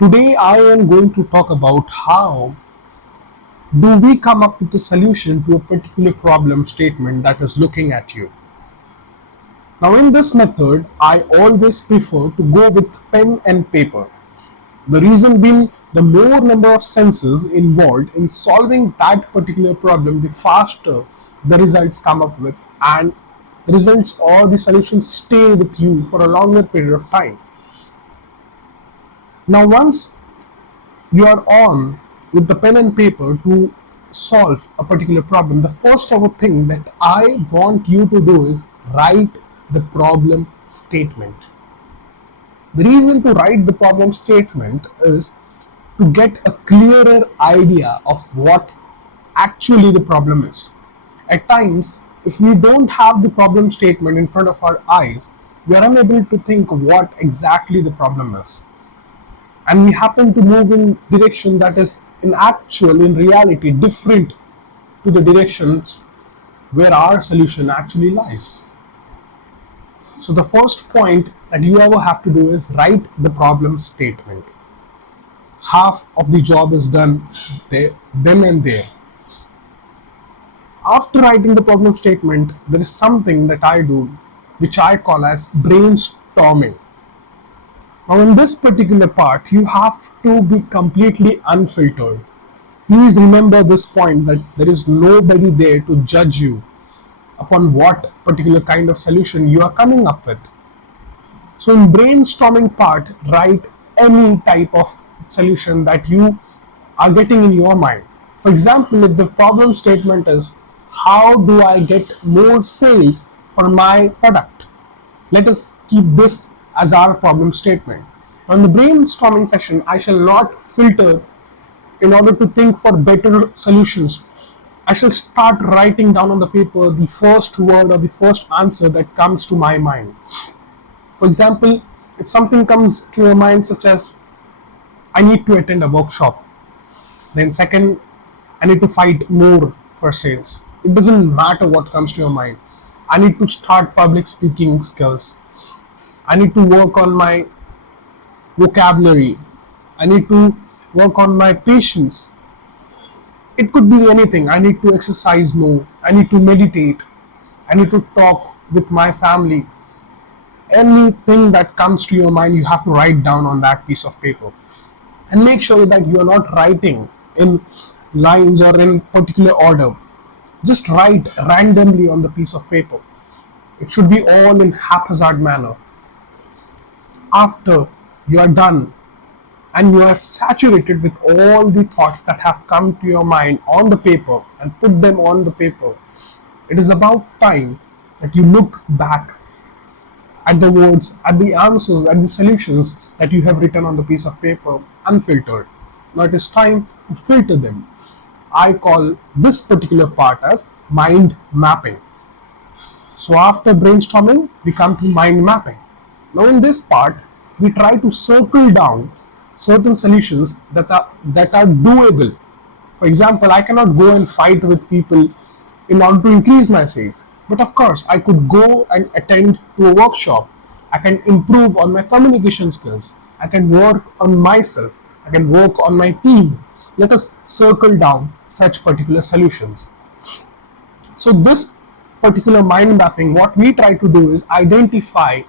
Today, I am going to talk about how do we come up with a solution to a particular problem statement that is looking at you. Now, in this method, I always prefer to go with pen and paper. The reason being, the more number of senses involved in solving that particular problem, the faster the results come up with, and the results or the solutions stay with you for a longer period of time. Now, once you are on with the pen and paper to solve a particular problem, the first ever thing that I want you to do is write the problem statement. The reason to write the problem statement is to get a clearer idea of what actually the problem is. At times, if we don't have the problem statement in front of our eyes, we are unable to think what exactly the problem is, and we happen to move in direction that is in reality different to the directions where our solution actually lies. So the first point that you ever have to do is write the problem statement. Half of the job is done there, then and there. After writing the problem statement, there is something that I do which I call as brainstorming. Now, in this particular part, you have to be completely unfiltered. Please remember this point, that there is nobody there to judge you upon what particular kind of solution you are coming up with. So, in brainstorming part, write any type of solution that you are getting in your mind. For example, if the problem statement is how do I get more sales for my product? Let us keep this as our problem statement. On the brainstorming session, I shall not filter in order to think for better solutions. I shall start writing down on the paper the first word or the first answer that comes to my mind. For example, if something comes to your mind, such as I need to attend a workshop, then second, I need to fight more for sales. It doesn't matter what comes to your mind. I need to start public speaking skills. I need to work on my vocabulary. I need to work on my patience. It could be anything. I need to exercise more. I need to meditate. I need to talk with my family. Anything that comes to your mind, you have to write down on that piece of paper. And make sure that you are not writing in lines or in particular order. Just write randomly on the piece of paper. It should be all in haphazard manner. After you are done and you have saturated with all the thoughts that have come to your mind on the paper and put them on the paper, it is about time that you look back at the words, at the answers, at the solutions that you have written on the piece of paper unfiltered. Now it is time to filter them. I call this particular part as mind mapping. So after brainstorming, we come to mind mapping. Now in this part, we try to circle down certain solutions that are doable. For example, I cannot go and fight with people in order to increase my sales. But of course, I could go and attend to a workshop. I can improve on my communication skills. I can work on myself. I can work on my team. Let us circle down such particular solutions. So this particular mind mapping, what we try to do is identify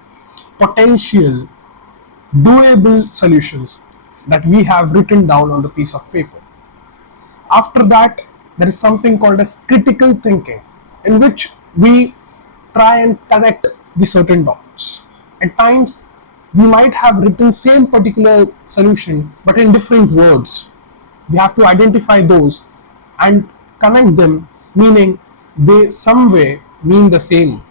potential doable solutions that we have written down on the piece of paper. After that, there is something called as critical thinking, in which we try and connect the certain dots. At times, we might have written same particular solution but in different words. We have to identify those and connect them, meaning they some way mean the same.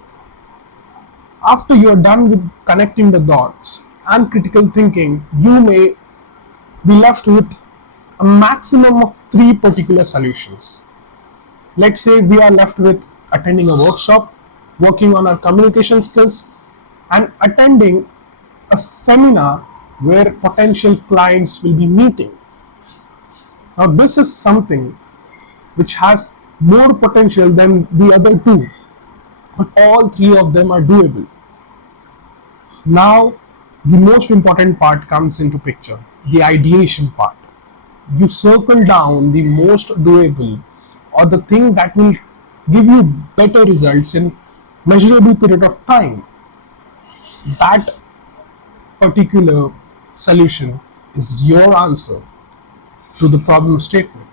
After you're done with connecting the dots and critical thinking, you may be left with a maximum of three particular solutions. Let's say we are left with attending a workshop, working on our communication skills, and attending a seminar where potential clients will be meeting. Now, this is something which has more potential than the other two, but all three of them are doable. Now, the most important part comes into picture, the ideation part. You circle down the most doable or the thing that will give you better results in measurable period of time. That particular solution is your answer to the problem statement.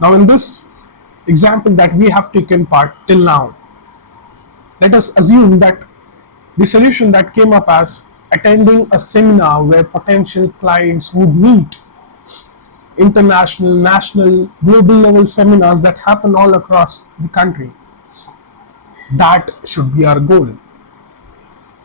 Now, in this example that we have taken part till now, let us assume that the solution that came up as attending a seminar where potential clients would meet, international, national, global level seminars that happen all across the country. That should be our goal.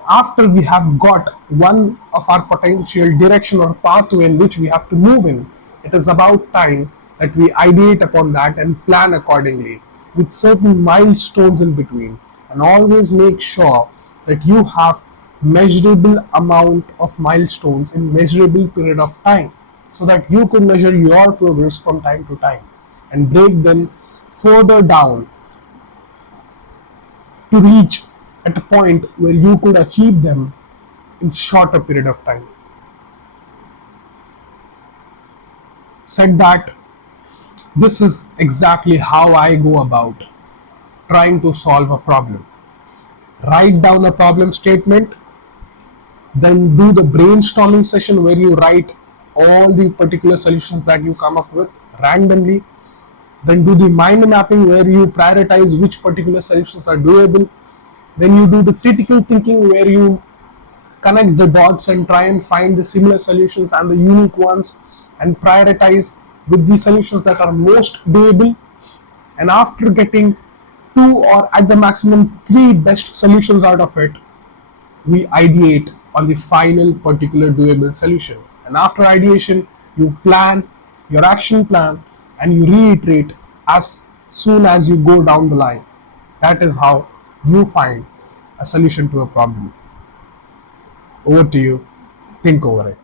After we have got one of our potential direction or pathway in which we have to move in, it is about time that we ideate upon that and plan accordingly with certain milestones in between, and always make sure that you have measurable amount of milestones in measurable period of time so that you could measure your progress from time to time and break them further down to reach at a point where you could achieve them in shorter period of time. Said that, this is exactly how I go about trying to solve a problem. Write down a problem statement, then do the brainstorming session where you write all the particular solutions that you come up with randomly. Then do the mind mapping where you prioritize which particular solutions are doable. Then you do the critical thinking where you connect the dots and try and find the similar solutions and the unique ones and prioritize with the solutions that are most doable. And after getting two or at the maximum three best solutions out of it, we ideate on the final particular doable solution. And after ideation, you plan your action plan and you reiterate as soon as you go down the line. That is how you find a solution to a problem. Over to you. Think over it.